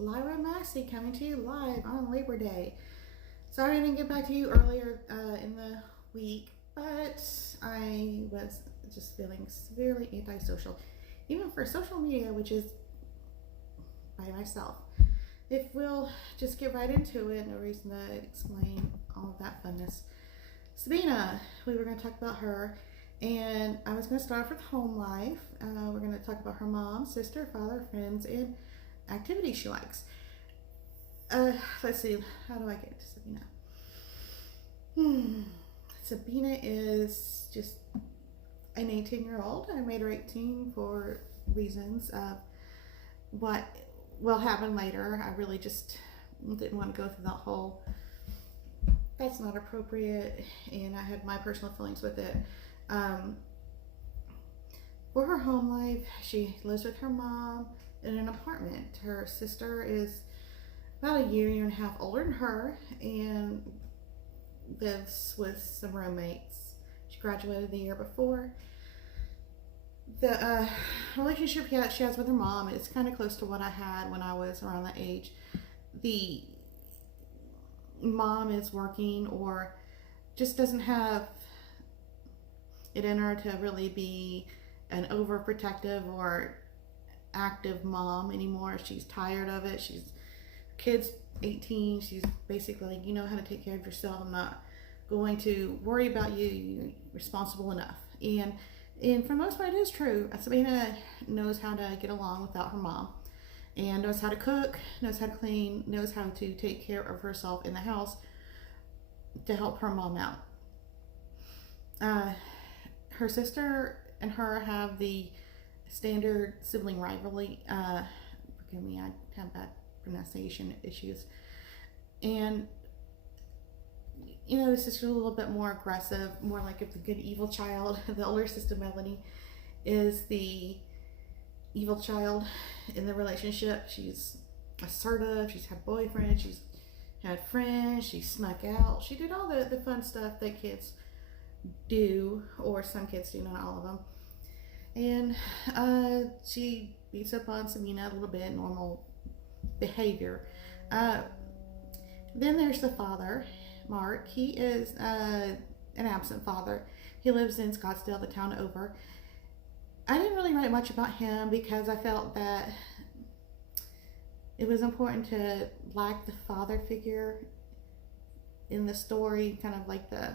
Lyra Massey coming to you live on Labor Day. Sorry I didn't get back to you earlier in the week, but I was just feeling severely antisocial, even for social media, which is by myself. If we'll just get right into it, no reason to explain all of that funness. Sabina, we were going to talk about her, and I was going to start with home life. We're going to talk about her mom, sister, father, friends, and activities she likes. Let's see, how do I get to Sabina? Sabina is just an 18-year-old. I made her 18 for reasons of what will happen later. I really just didn't want to go through that whole, that's not appropriate, and I had my personal feelings with it. For her home life, she lives with her mom in an apartment. Her sister is about a year and a half older than her and lives with some roommates. She graduated the year before. The relationship she has with her mom is kind of close to what I had when I was around that age. The mom is working or just doesn't have it in her to really be an overprotective or active mom anymore. She's tired of it. Kid's 18. She's basically like, you know how to take care of yourself. I'm not going to worry about you. You're responsible enough. And for the most part, it is true. Sabina knows how to get along without her mom, and knows how to cook, knows how to clean, knows how to take care of herself in the house to help her mom out. Her sister and her have the standard sibling rivalry. Forgive me, I have bad pronunciation issues. And, you know, this is a little bit more aggressive, more like the good evil child. The older sister, Melanie, is the evil child in the relationship. She's assertive, she's had boyfriends, she's had friends, she snuck out. She did all the fun stuff that kids do, or some kids do, not all of them. And she beats up on Sabina a little bit, normal behavior. Then there's the father, Mark. He is an absent father. He lives in Scottsdale, the town over. I didn't really write much about him because I felt that it was important to lack the father figure in the story, kind of like the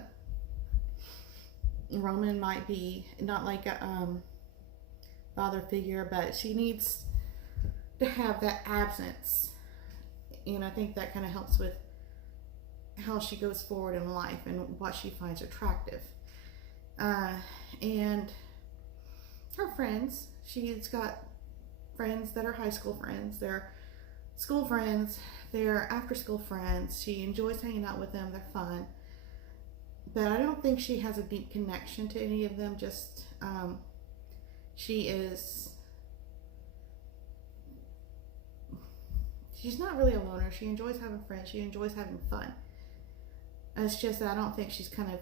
Roman might be not like a father figure, but she needs to have that absence, and I think that kind of helps with how she goes forward in life and what she finds attractive. And her friends, she's got friends that are high school friends, they're school friends, they're after school friends. She enjoys hanging out with them, they're fun. But I don't think she has a deep connection to any of them. Just she's not really a loner. She enjoys having friends. She enjoys having fun. It's just that I don't think she's kind of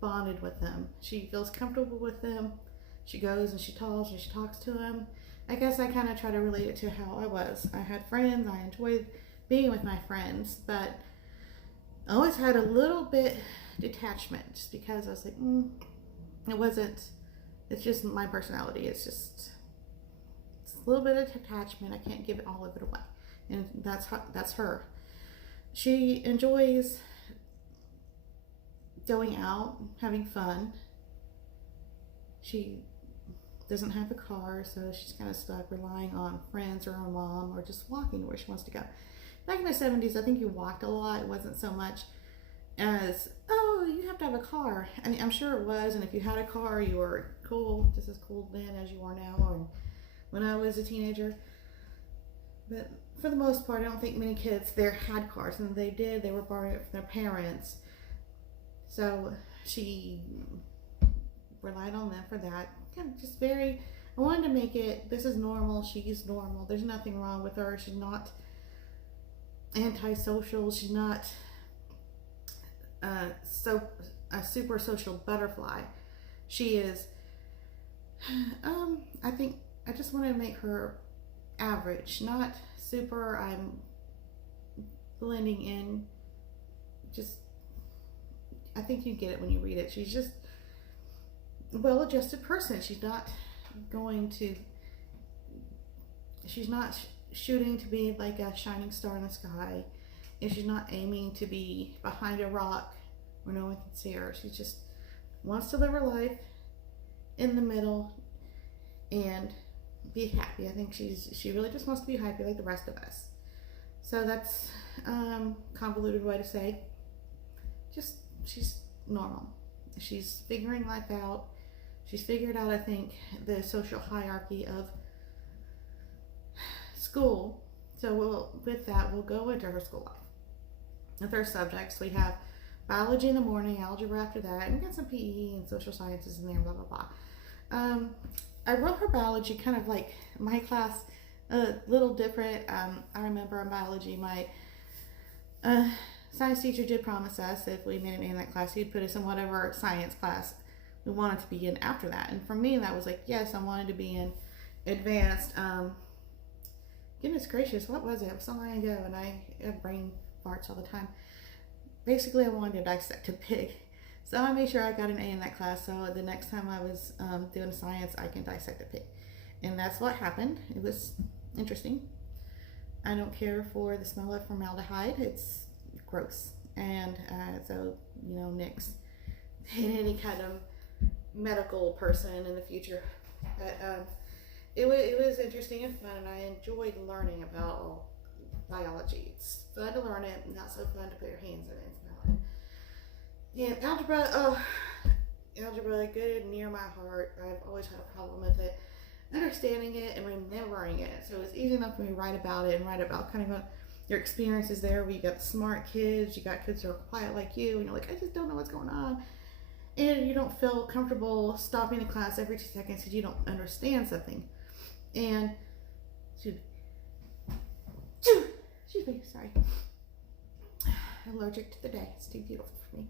bonded with them. She feels comfortable with them. She goes and she talks to them. I guess I kind of try to relate it to how I was. I had friends. I enjoyed being with my friends, but I always had a little bit detachment just because I was like, it's just my personality. It's a little bit of detachment. I can't give it all of it away. And that's her. She enjoys going out, having fun. She doesn't have a car, so she's kind of stuck relying on friends or her mom or just walking where she wants to go. Back in the 70s, I think you walked a lot. It wasn't so much as, oh, you have to have a car. I mean, I'm sure it was, and if you had a car, you were cool, just as cool then as you are now, or when I was a teenager. But for the most part, I don't think many kids there had cars, and they did, they were borrowing it from their parents. So she relied on them for that. Kind of just I wanted to make it, this is normal, she's normal, there's nothing wrong with her, she's not antisocial, she's not a super social butterfly. She is, I think I just want to make her average, not super. I'm blending in. Just, I think you get it when you read it. She's just a well-adjusted person. She's not going to. She's not shooting to be like a shining star in the sky, and she's not aiming to be behind a rock where no one can see her. She just wants to live her life in the middle and be happy. I think she really just wants to be happy like the rest of us. So that's convoluted way to say. Just she's normal. She's figuring life out. She's figured out, I think, the social hierarchy of school. So with that, we'll go into her school life. With her subjects, we have biology in the morning, algebra after that, and we got some PE and social sciences in there, blah, blah, blah. I wrote her biology kind of like my class, a little different. I remember in biology, my science teacher did promise us if we made it in that class, he'd put us in whatever science class we wanted to be in after that. And for me, that was like, yes, I wanted to be in advanced. Goodness gracious, what was it? It was so long ago, and I have brain farts all the time. Basically, I wanted to dissect a pig. So I made sure I got an A in that class, so the next time I was doing science, I can dissect a pig. And that's what happened. It was interesting. I don't care for the smell of formaldehyde. It's gross. And so, nix any kind of medical person in the future. But it was interesting and fun, and I enjoyed learning about biology. It's fun to learn it, not so fun to put your hands in it and smell it. Yeah, algebra, good, near my heart. I've always had a problem with it, understanding it and remembering it. So it's easy enough for me to write about it and write about kind of your experiences there, where you got smart kids, you got kids who are quiet like you, and you're like, I just don't know what's going on. And you don't feel comfortable stopping the class every 2 seconds because you don't understand something. And, excuse me, sorry. I'm allergic to the day. It's too beautiful for me.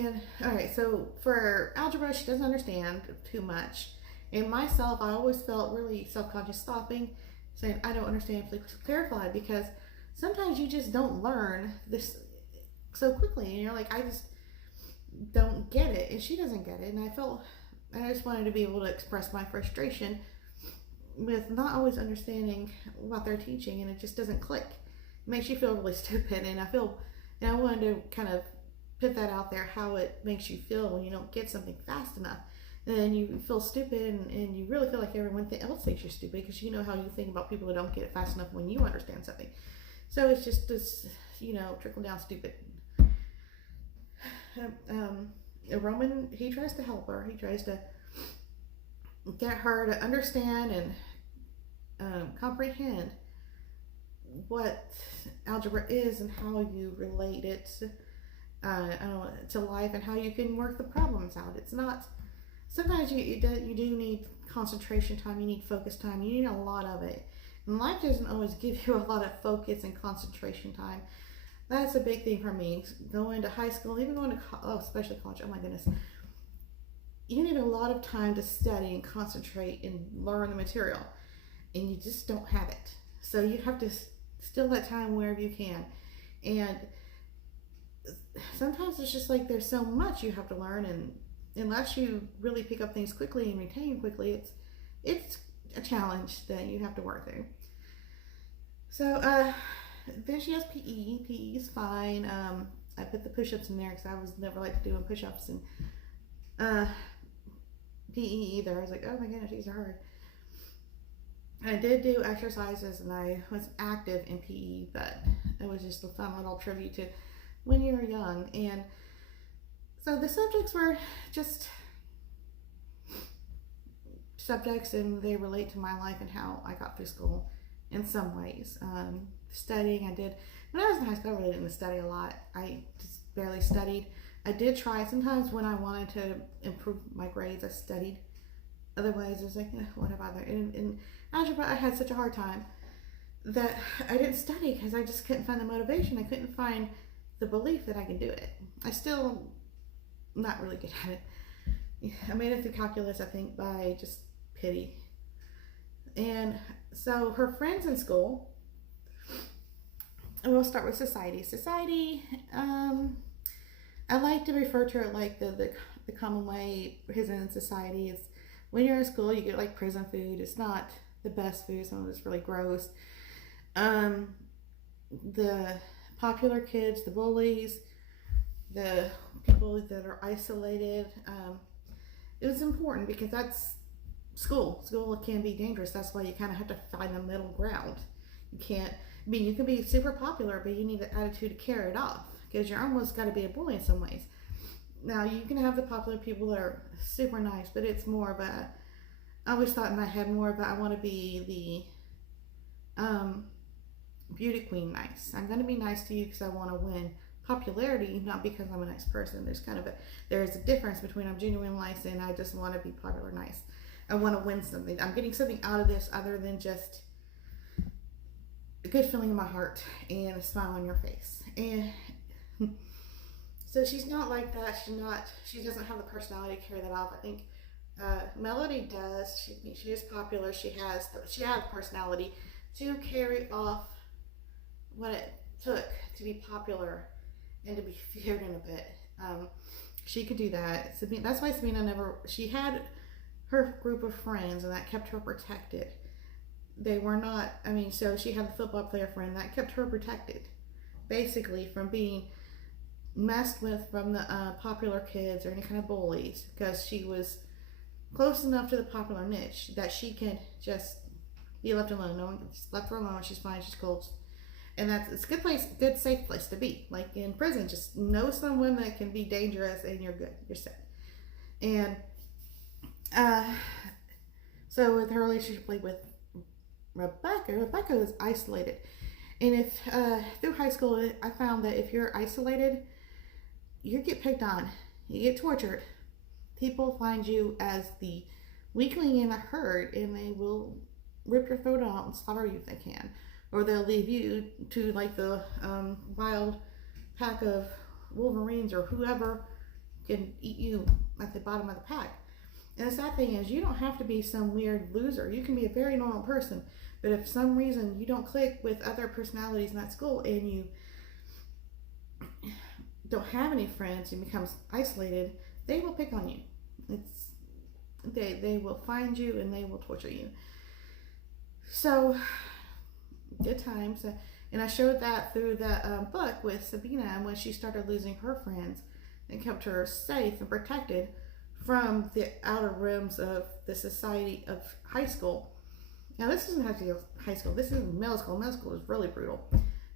And, alright, so for algebra, she doesn't understand too much. And myself, I always felt really self-conscious stopping, saying, I don't understand, please clarify, because sometimes you just don't learn this so quickly. And you're like, I just don't get it. And she doesn't get it. And I just wanted to be able to express my frustration with not always understanding what they're teaching, and it just doesn't click. It makes you feel really stupid, and I wanted to kind of put that out there, how it makes you feel when you don't get something fast enough. And then you feel stupid, and you really feel like everyone else thinks you're stupid, because you know how you think about people who don't get it fast enough when you understand something. So it's just this, trickle down stupid. Roman, he tries to help her. He tries to get her to understand and comprehend what algebra is and how you relate it to life, and how you can work the problems out. It's not, sometimes you do need concentration time, you need focus time, you need a lot of it. And life doesn't always give you a lot of focus and concentration time. That's a big thing for me. Going to high school, even going to especially college, oh my goodness. You need a lot of time to study and concentrate and learn the material, and you just don't have it. So you have to steal that time wherever you can. And sometimes it's just like there's so much you have to learn, and unless you really pick up things quickly and retain quickly, it's a challenge that you have to work through. So then she has PE. PE is fine. I put the push-ups in there because I was never like doing push-ups, and PE either. I was like, oh my goodness, these are hard. I did do exercises, and I was active in PE, but it was just a fun little tribute to when you were young. And so the subjects were just subjects, and they relate to my life and how I got through school in some ways. Studying, I did, when I was in high school, I really didn't study a lot. I just barely studied. I did try sometimes when I wanted to improve my grades, I studied. Otherwise, it was like, what have I learned? In algebra, I had such a hard time that I didn't study because I just couldn't find the motivation. I couldn't find the belief that I could do it. I still not really good at it. I made it through calculus, I think, by just pity. And So her friends in school, and we'll start with society. Society, I like to refer to it like the common way prison and society is. When you're in school, you get like prison food. It's not the best food. Some of it's really gross. Um, the popular kids, the bullies, the people that are isolated. It was important because that's school. School can be dangerous. That's why you kind of have to find the middle ground. You can't. I mean, you can be super popular, but you need the attitude to carry it off because you're almost got to be a bully in some ways. Now you can have the popular people that are super nice, but it's more of a. I always thought in my head more of a, I want to be the beauty queen nice. I'm going to be nice to you because I want to win popularity, not because I'm a nice person. There's a difference between I'm genuine nice and I just want to be popular nice. I want to win something. I'm getting something out of this other than just a good feeling in my heart and a smile on your face. And so she's not like that. She doesn't have the personality to carry that off. I think Melody does. She is popular. She has personality to carry off what it took to be popular and to be feared in a bit. She could do that. That's why Sabina she had her group of friends and that kept her protected. They were not, so she had the football player friend that kept her protected, basically from being messed with from the popular kids or any kind of bullies, because she was close enough to the popular niche that she can just be left alone. No one just left her alone. She's fine. She's cool. And it's a good safe place to be. Like in prison, just know someone that can be dangerous and you're good. You're set. And so with her relationship with Rebecca was isolated. And if through high school, I found that if you're isolated, you get picked on, you get tortured. People find you as the weakling in the herd, and they will rip your throat out and slaughter you if they can, or they'll leave you to like the wild pack of wolverines or whoever can eat you at the bottom of the pack. And the sad thing is, you don't have to be some weird loser. You can be a very normal person, but if for some reason you don't click with other personalities in that school and you don't have any friends and becomes isolated, they will pick on you. They will find you and they will torture you. So good times. And I showed that through the book with Sabina, and when she started losing her friends and kept her safe and protected from the outer rims of the society of high school. Now this doesn't have to be high school. This is middle school. Middle school is really brutal.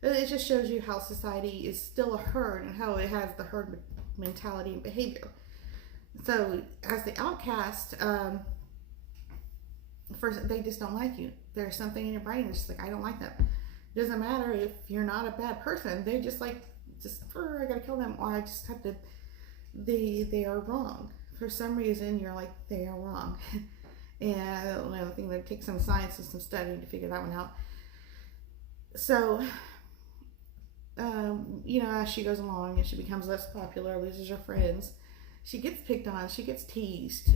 It just shows you how society is still a herd and how it has the herd mentality and behavior. So as the outcast, first they just don't like you. There's something in your brain that's just like, I don't like them. It doesn't matter if you're not a bad person. They just like, I gotta kill them, or I just have to, they are wrong. For some reason, you're like, they are wrong. And I don't know, I think they take some science and some studying to figure that one out. So, as she goes along and she becomes less popular, loses her friends, she gets picked on, she gets teased,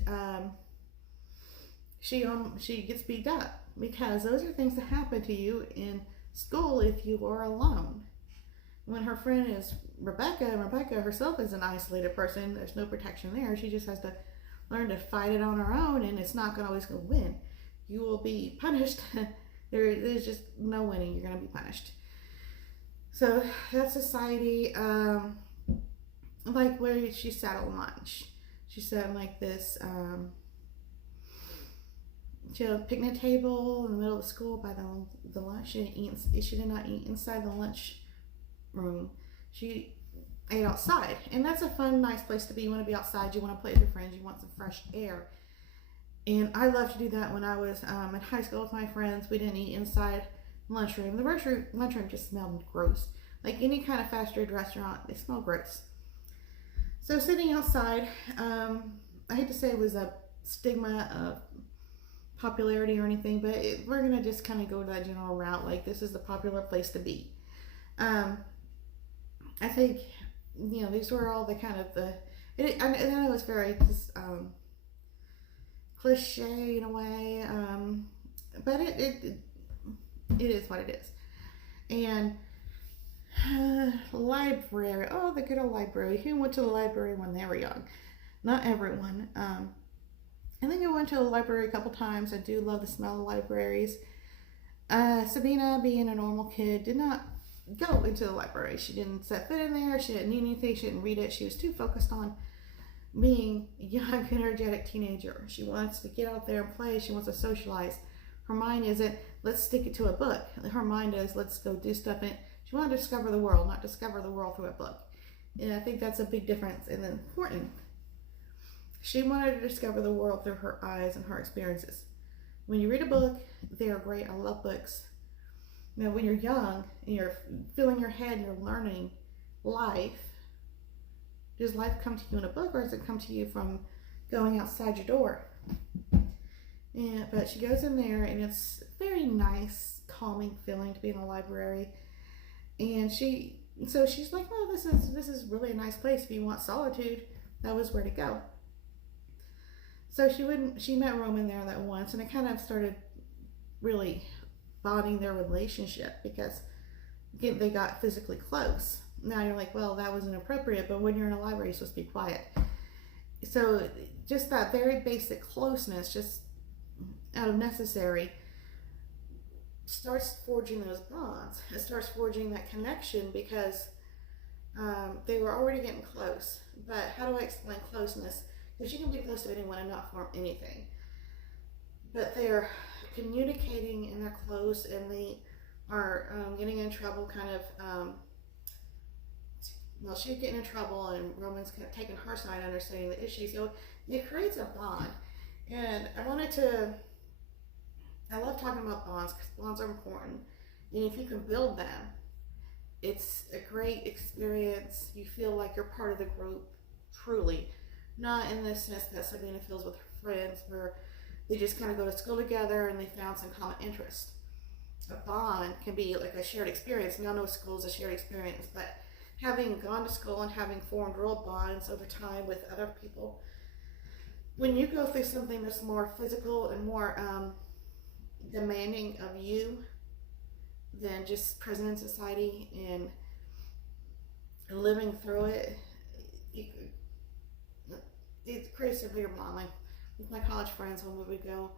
she gets beat up, because those are things that happen to you in school if you are alone. When her friend is Rebecca, and Rebecca herself is an isolated person, there's no protection there. She just has to learn to fight it on her own, and it's not always going to win. You will be punished. There's just no winning. You're going to be punished. So that's society. Like where she sat at lunch. She sat like this. She had a picnic table in the middle of the school by the lunch. She did not eat inside the lunch room. She ate outside, and that's a fun, nice place to be. You want to be outside. You want to play with your friends. You want some fresh air. And I loved to do that when I was in high school with my friends. We didn't eat inside the lunchroom. The lunchroom just smelled gross. Like any kind of fast food restaurant, they smell gross. So sitting outside, I hate to say it was a stigma of popularity or anything, but we're going to just kind of go to that general route. Like, this is the popular place to be. I think, these were all the kind of I know it's very just, cliche in a way, but It is what it is. And library. Oh, the good old library. Who went to the library when they were young? Not everyone. I think I went to the library a couple times. I do love the smell of libraries. Sabina, being a normal kid, did not go into the library. She didn't set foot in there. She didn't need anything. She didn't read it. She was too focused on being a young, energetic teenager. She wants to get out there and play. She wants to socialize. Her mind isn't, let's stick it to a book. Her mind is, let's go do stuff in it. She wanted to discover the world, not discover the world through a book. And I think that's a big difference and important. She wanted to discover the world through her eyes and her experiences. When you read a book, they are great. I love books. Now, when you're young and you're filling your head, you're learning life. Does life come to you in a book, or does it come to you from going outside your door? Yeah, but she goes in there, and it's a very nice, calming feeling to be in a library. And so she's like, "Oh, this is really a nice place. If you want solitude, that was where to go." So she met Roman there that once, and it kind of started really bonding their relationship because they got physically close. Now you're like, well, that was inappropriate, but when you're in a library, you're supposed to be quiet. So just that very basic closeness, just out of necessary, starts forging those bonds. It starts forging that connection because they were already getting close. But how do I explain closeness? Because you can be close to anyone and not form anything. But they're communicating and they're close and they are getting in trouble kind of, well, she's getting in trouble and Roman's kind of taking her side, understanding the issue. So it creates a bond. And I love talking about bonds because bonds are important. And if you can build them, it's a great experience. You feel like you're part of the group, truly. Not in the sense that Sabina feels with her friends where they just kind of go to school together and they found some common interest. A bond can be like a shared experience. Now, no school is a shared experience, but having gone to school and having formed real bonds over time with other people, when you go through something that's more physical and more demanding of you than just present in society and living through it, it creates a bigger bond. Like with my college friends, when we would go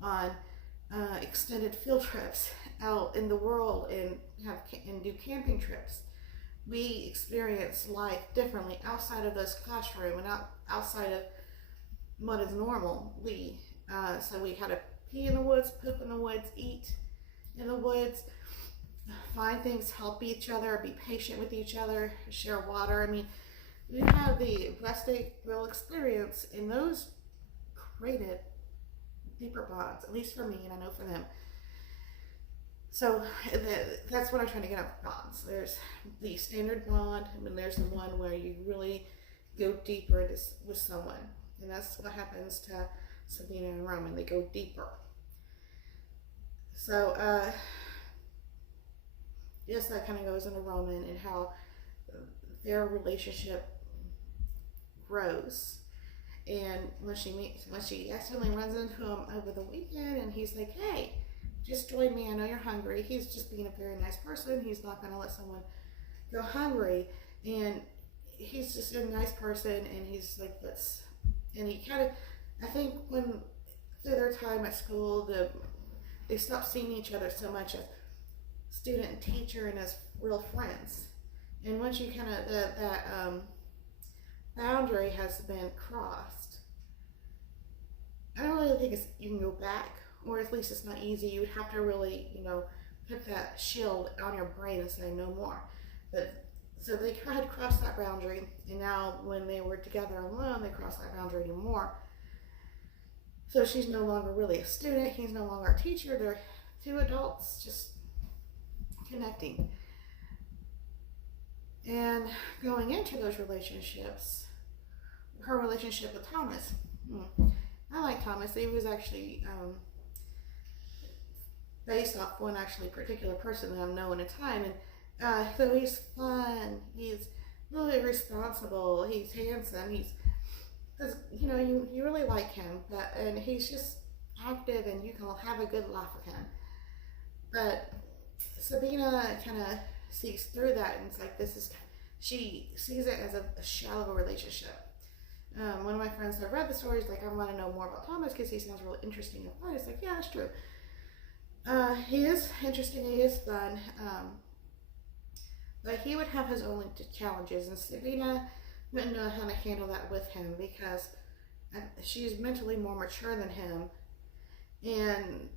on extended field trips out in the world and do camping trips, we experience life differently outside of this classroom and outside of what is normal. So we had to pee in the woods, poop in the woods, eat in the woods, find things, help each other, be patient with each other, share water. I mean, we have the rustic real experience, and those created deeper bonds, at least for me, and I know for them. So that's what I'm trying to get at with bonds. There's the standard bond, and then there's the one where you really go deeper with someone. And that's what happens to Sabina and Roman. They go deeper. So, yes, that kind of goes into Roman and how their relationship grows. And when she accidentally runs into him over the weekend, and he's like, "Hey, just join me. I know you're hungry." He's just being a very nice person. He's not going to let someone go hungry. And he's just a nice person, and he's like, let's. And he kind of, I think when through their time at school, they stopped seeing each other so much as student and teacher and as real friends. And once you kind of, that boundary has been crossed, I don't really think you can go back, or at least it's not easy. You would have to really, put that shield on your brain and say no more. But so they had crossed that boundary, and now when they were together alone, they crossed that boundary anymore. So she's no longer really a student. He's no longer a teacher. They're two adults just connecting. And going into those relationships, her relationship with Thomas. I like Thomas. He was actually based off one actually particular person that I've known in time. And so he's fun. He's really responsible. He's handsome. You really like him. And he's just active, and you can have a good laugh with him. But Sabina kind of sees through that, and it's like she sees it as a shallow relationship. One of my friends that read the story is like, I want to know more about Thomas because he sounds really interesting and fun. It's like, yeah, that's true. He is interesting, he is fun, but he would have his own challenges, and Sabina wouldn't know how to handle that with him because she's mentally more mature than him, and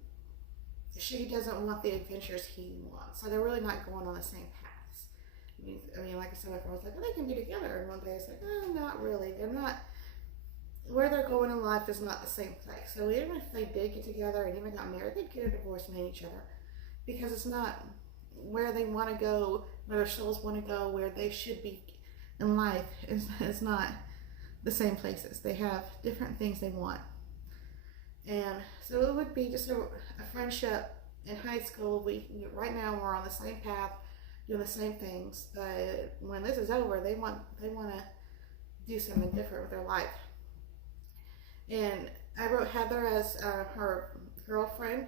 she doesn't want the adventures he wants. So they're really not going on the same paths. I mean, like I said, my friend was like, well, they can be together. And one day it's like, not really. They're not, where they're going in life is not the same place. So even if they did get together and even got married, they'd get a divorce and hate each other. Because it's not where they want to go, where their souls want to go, where they should be in life. It's not the same places. They have different things they want. And so it would be just a friendship in high school. Right now we're on the same path, doing the same things. But when this is over, they want to do something different with their life. And I wrote Heather as her girlfriend.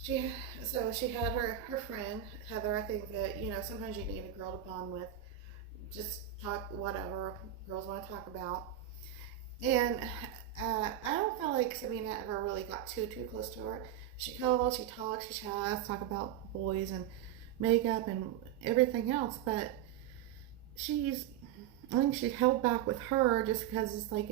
She had her friend Heather. I think that sometimes you need a girl to bond with, just talk whatever girls want to talk about. And I don't feel like Sabina ever really got too close to her. She calls, she talks, she chats, talk about boys and makeup and everything else, but I think she held back with her just because it's like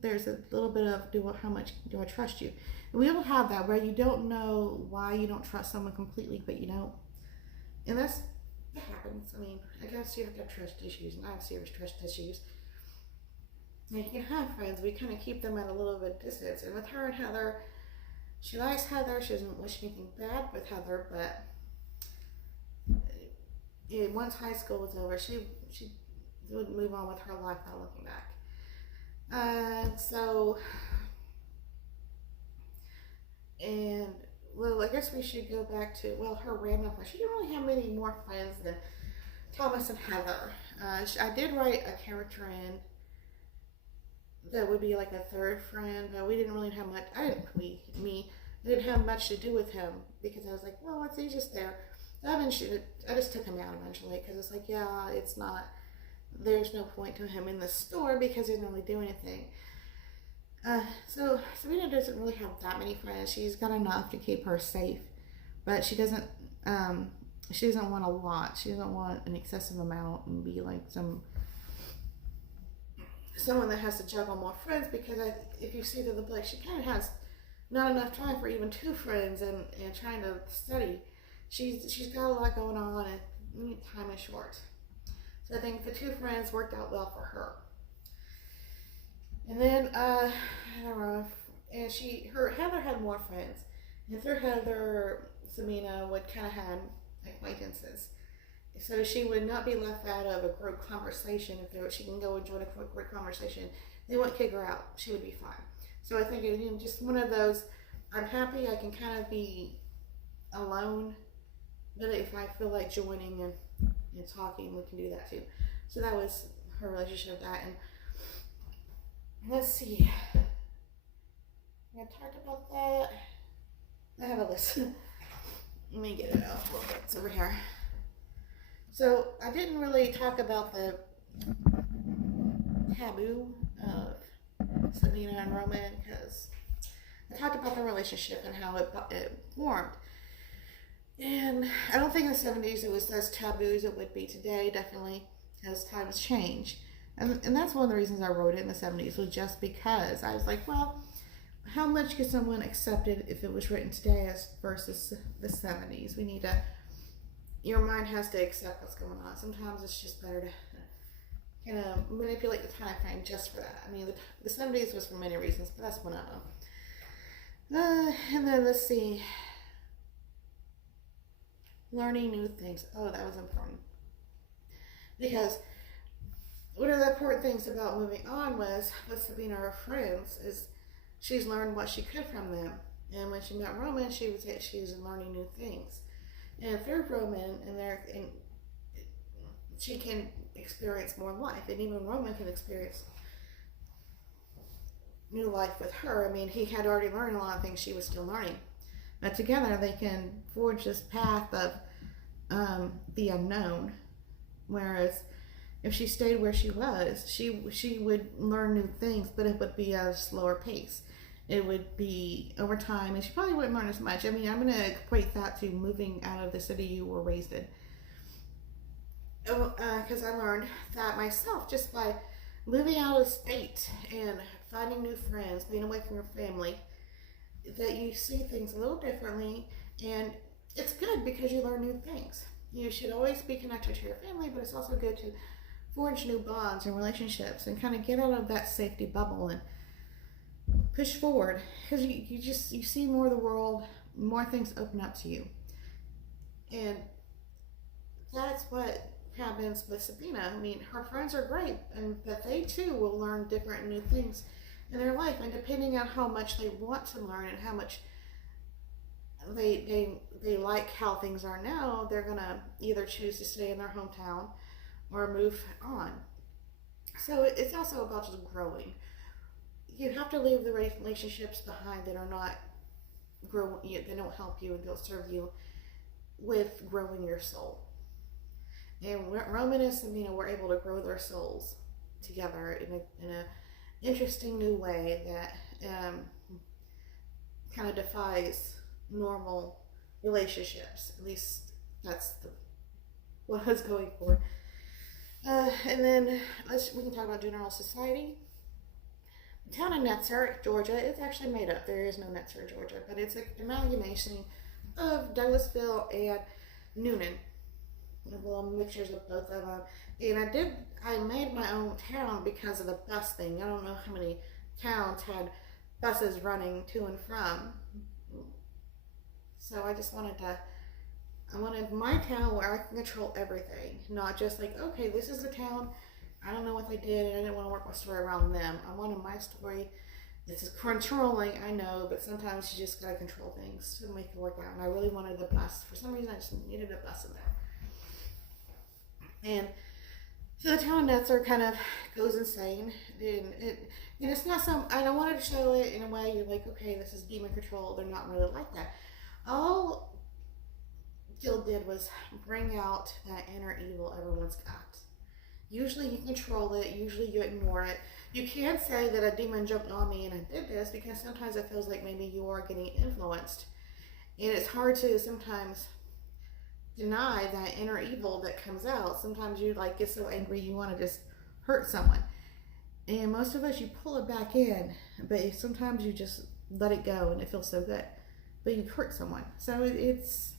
there's a little bit of how much do I trust you? And we all have that where you don't know why you don't trust someone completely, but you don't. And it happens. I mean, I guess you have to have trust issues, and I have serious trust issues. And you can have friends, we kind of keep them at a little bit of distance. And with her and Heather, she likes Heather. She doesn't wish anything bad with Heather, but once high school was over, she would move on with her life without looking back. Well, I guess we should go back to, her random friends. She didn't really have many more friends than Thomas and Heather. I did write a character in that would be like a third friend, but we didn't really have much. I didn't have much to do with him because I was like, well, he's just there. I just took him out eventually because it's like, yeah, it's not. There's no point to him in the store because he doesn't really do anything. So Sabina doesn't really have that many friends. She's got enough to keep her safe, but she doesn't want a lot. She doesn't want an excessive amount and be like someone that has to juggle more friends, because if you see to the book, she kind of has not enough time for even 2 friends and trying to study. She's got a lot going on and time is short. So I think the 2 friends worked out well for her. And then I don't know, and Heather had more friends. And through Heather, Sabina would kind of have acquaintances. So she would not be left out of a group conversation. If she can go and join a group conversation, they won't kick her out. She would be fine. So I think it's just one of those, I'm happy I can kind of be alone, but if I feel like joining and talking, we can do that too. So that was her relationship with that. And let's see. I talked about that. I have a list. Let me get it out a little bit. It's over here. So I didn't really talk about the taboo of Sabina and Roman because I talked about the relationship and how it formed. And I don't think in the 70s it was as taboo as it would be today, definitely, as times change. And that's one of the reasons I wrote it in the 70s, was just because I was like, well, how much could someone accept it if it was written today as versus the 70s? Your mind has to accept what's going on. Sometimes it's just better to kind of manipulate the time frame just for that. I mean, the 70s was for many reasons, but that's one of them. And then let's see. Learning new things. Oh, that was important. Because one of the important things about moving on was with Sabina and her friends is she's learned what she could from them. And when she met Roman, she was learning new things. And through Roman, she can experience more life. And even Roman can experience new life with her. I mean, he had already learned a lot of things she was still learning. But together they can forge this path of the unknown. Whereas if she stayed where she was, she would learn new things, but it would be at a slower pace. It would be over time, and she probably wouldn't learn as much. I mean, I'm going to equate that to moving out of the city you were raised in. Because I learned that myself just by moving out of state and finding new friends, being away from your family, that you see things a little differently, and it's good because you learn new things. You should always be connected to your family, but it's also good to forge new bonds and relationships and kind of get out of that safety bubble and push forward, because you see more of the world, more things open up to you. And that's what happens with Sabina. I mean, her friends are great, but they too will learn different new things in their life, and depending on how much they want to learn and how much they like how things are now, they're gonna either choose to stay in their hometown or move on. So it's also about just growing. You have to leave the relationships behind that are not growing. They don't help you and don't serve you with growing your soul. And Roman and Sabina were able to grow their souls together in a interesting new way that kind of defies normal relationships. At least that's what I was going for. And then we can talk about general society. The town of Netzer, Georgia, is actually made up. There is no Netzer, Georgia, but it's an amalgamation of Douglasville and Noonan. Little mixtures of both of them. And I made my own town because of the bus thing. I don't know how many towns had buses running to and from. So I just I wanted my town where I can control everything. Not just like, okay, this is the town. I don't know what they did, and I didn't want to work my story around them. I wanted my story. This is controlling, I know, but sometimes you just gotta control things to make it work out. And I really wanted the bus. For some reason, I just needed a bus in there. And so the town of Netzer kind of goes insane. And it's not I don't want to show it in a way you're like, okay, this is demon control. They're not really like that. All Gil did was bring out that inner evil everyone's got. Usually you control it. Usually you ignore it. You can't say that a demon jumped on me and I did this, because sometimes it feels like maybe you are getting influenced. And it's hard to sometimes deny that inner evil that comes out. Sometimes you get so angry you want to just hurt someone, and most of us, you pull it back in, but sometimes you just let it go and it feels so good, but you hurt someone. So it's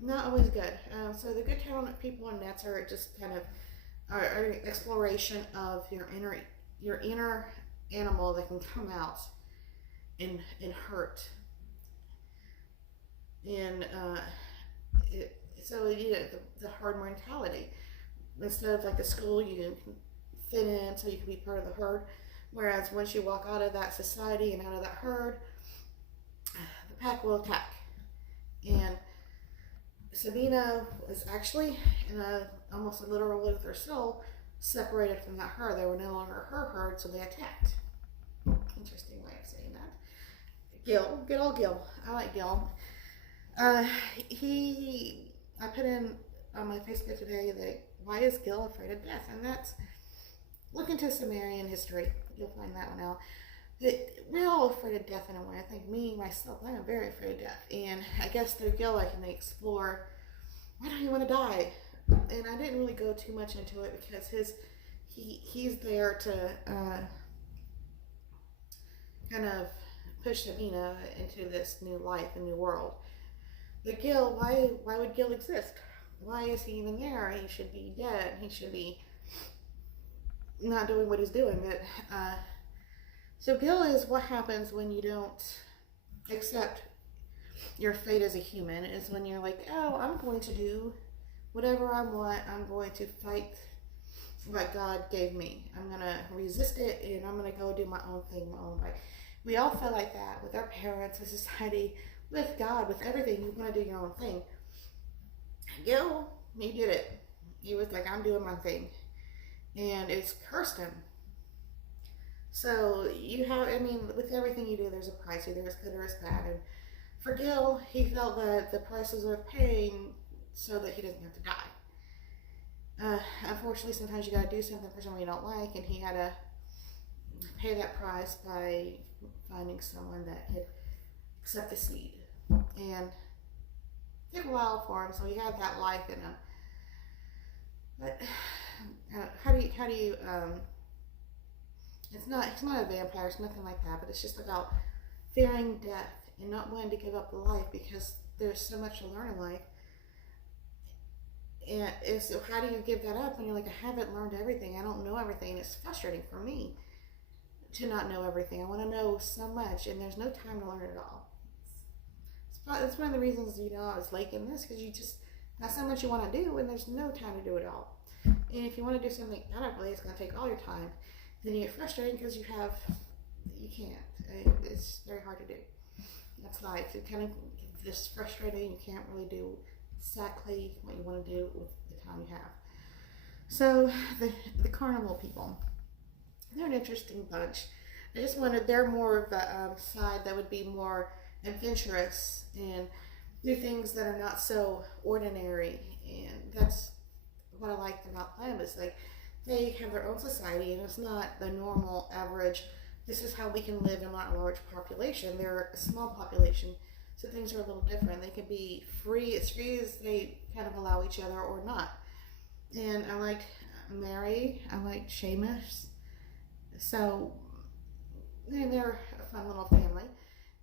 not always good. So the good town people in Netzer are just kind of are an exploration of your inner animal that can come out and hurt. And the herd mentality. Instead of like the school, you fit in so you can be part of the herd. Whereas once you walk out of that society and out of that herd, the pack will attack. And Sabina was actually, in almost a literal way with her soul, separated from that herd. They were no longer her herd, so they attacked. Interesting way of saying that. Gil, good old Gil. I like Gil. I put in on my Facebook today that why is Gil afraid of death? And that's, look into Sumerian history. You'll find that one out. We're all afraid of death in a way. I think myself, I am very afraid of death. And I guess through Gil, I can explore, why don't you want to die? And I didn't really go too much into it because he's there to kind of push Sabina into this new life, a new world. But Gil, why would Gil exist? Why is he even there? He should be dead. He should be not doing what he's doing. But so Gil is what happens when you don't accept your fate as a human. Is when you're like, oh, I'm going to do whatever I want. I'm going to fight what God gave me. I'm going to resist it, and I'm going to go do my own thing, my own way. We all feel like that with our parents, with society, with God, with everything. You want to do your own thing. Gil, he did it. He was like, I'm doing my thing. And it's cursed him. So with everything you do, there's a price. Either it's good or it's bad. And for Gil, he felt that the price was worth paying so that he doesn't have to die. Unfortunately, sometimes you gotta do something for someone you don't like, and he had to pay that price by finding someone that could accept the seed. And it took a while for him, so he had that life in him. But how do you it's not, he's not a vampire, it's nothing like that, but it's just about fearing death and not wanting to give up the life because there's so much to learn in life. And so how do you give that up when you're like, I haven't learned everything, I don't know everything? It's frustrating for me to not know everything. I want to know so much, and there's no time to learn it all. It's one of the reasons, I was liking this, because you just got so much you want to do, and there's no time to do it all. And if you want to do something adequately, it's going to take all your time. Then you get frustrated because you can't. It's very hard to do. That's life. It kind of just frustrating. You can't really do exactly what you want to do with the time you have. So the carnival people, they're an interesting bunch. They're more of the side that would be more adventurous and do things that are not so ordinary. And that's what I liked about them, is like they have their own society, and it's not the normal average, this is how we can live in a large population. They're a small population, so things are a little different. They can be free as they kind of allow each other or not. And I liked Mary, I liked Seamus. So they're a fun little family.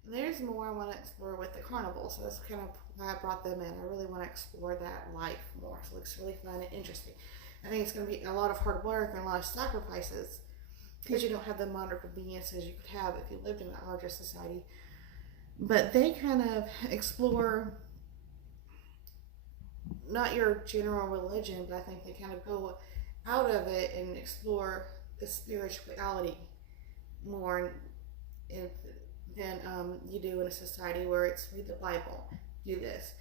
There's more I want to explore with the carnival, so that's kind of why I brought them in. I really want to explore that life more, so it looks really fun and interesting. I think it's going to be a lot of hard work and a lot of sacrifices, because you don't have the modern conveniences you could have if you lived in that larger society. But they kind of explore not your general religion, but I think they kind of go out of it and explore the spirituality more than you do in a society where it's read the Bible, do this.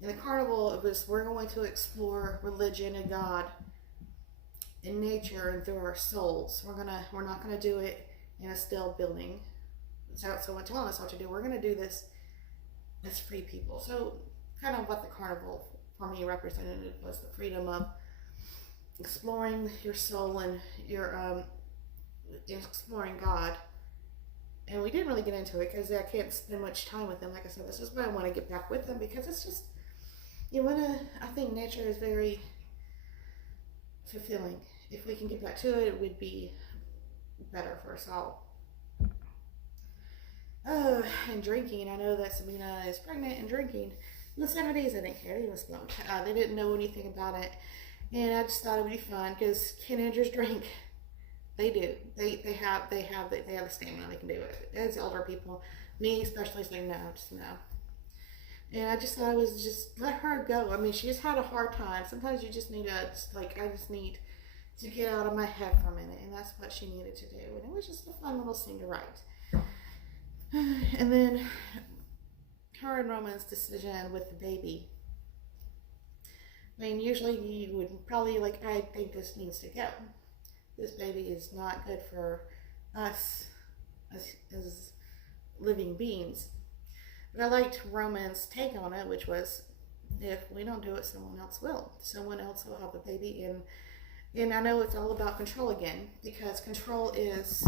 In the carnival, it was, we're going to explore religion and God and nature and through our souls. We're not gonna do it in a still building. So someone telling us what to do. We're gonna do this as free people. So kind of what the carnival for me represented was the freedom of exploring your soul and your exploring God. And we didn't really get into it because I can't spend much time with them. Like I said, this is why I want to get back with them, because it's just, I think nature is very fulfilling. If we can get back to it, it would be better for us all. Oh, and drinking. I know that Sabina is pregnant and drinking. In the 70s, I didn't care. They was smoked. They didn't know anything about it. And I just thought it would be fun because teenagers drink. They do. They have the stamina. They can do it. As older people, me especially, saying no, just no. And I just thought I was just let her go. I mean, she just had a hard time. Sometimes you just need I just need to get out of my head for a minute, and that's what she needed to do. And it was just a fun little scene to write. And then her and Roman's decision with the baby. I mean, usually you would probably I think this needs to go. This baby is not good for us as living beings. But I liked Roman's take on it, which was, if we don't do it, someone else will. Someone else will have the baby. And I know it's all about control again, because control is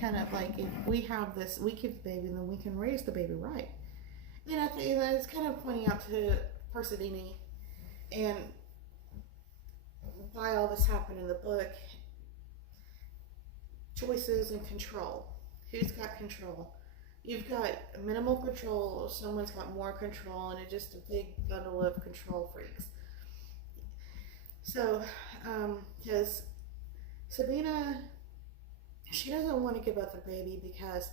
kind of like, if we have this, we keep the baby, then we can raise the baby right. And I think it's kind of pointing out to Persiadnea and why all this happened in the book. Choices and control. Who's got control? You've got minimal control, someone's got more control, and it's just a big bundle of control freaks. So, because Sabina, she doesn't want to give up the baby because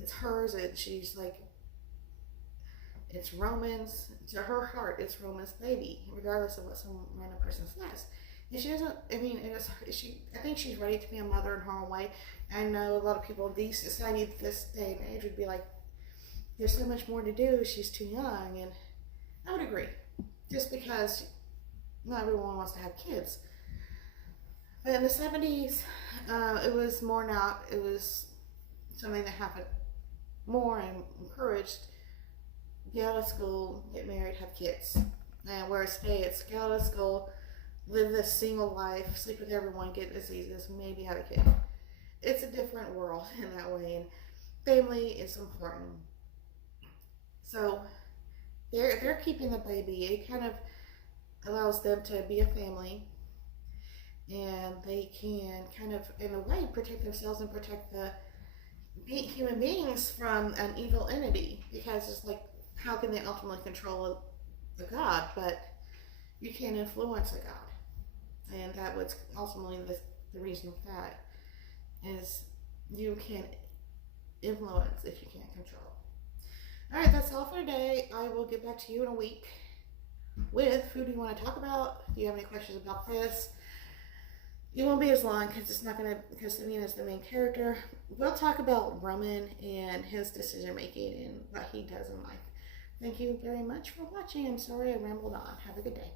it's hers, and she's like, it's Roman's, to her heart, it's Roman's baby, regardless of what some random person says. And she doesn't, I mean, I think she's ready to be a mother in her own way. I know a lot of people in these society this day and age would be like, there's so much more to do, she's too young, and I would agree. Just because not everyone wants to have kids. But in the 70s, it was more now, it was something that happened more and encouraged get out of school, get married, have kids. And whereas today it's get out of school, live this single life, sleep with everyone, get diseases, maybe have a kid. It's a different world in that way, and family is important. So they're keeping the baby. It kind of allows them to be a family, and they can kind of, in a way, protect themselves and protect the human beings from an evil entity. Because it's like, how can they ultimately control a god? But you can't influence a god, and that was ultimately the reason for that is you can't influence if you can't control. All right, that's all for today. I will get back to you in a week with who do you want to talk about. Do you have any questions about this? It won't be as long because it's not going to, because Sabina is the main character. We'll talk about Roman and his decision making and what he does in life. Thank you very much for watching. I'm sorry I rambled on. Have a good day.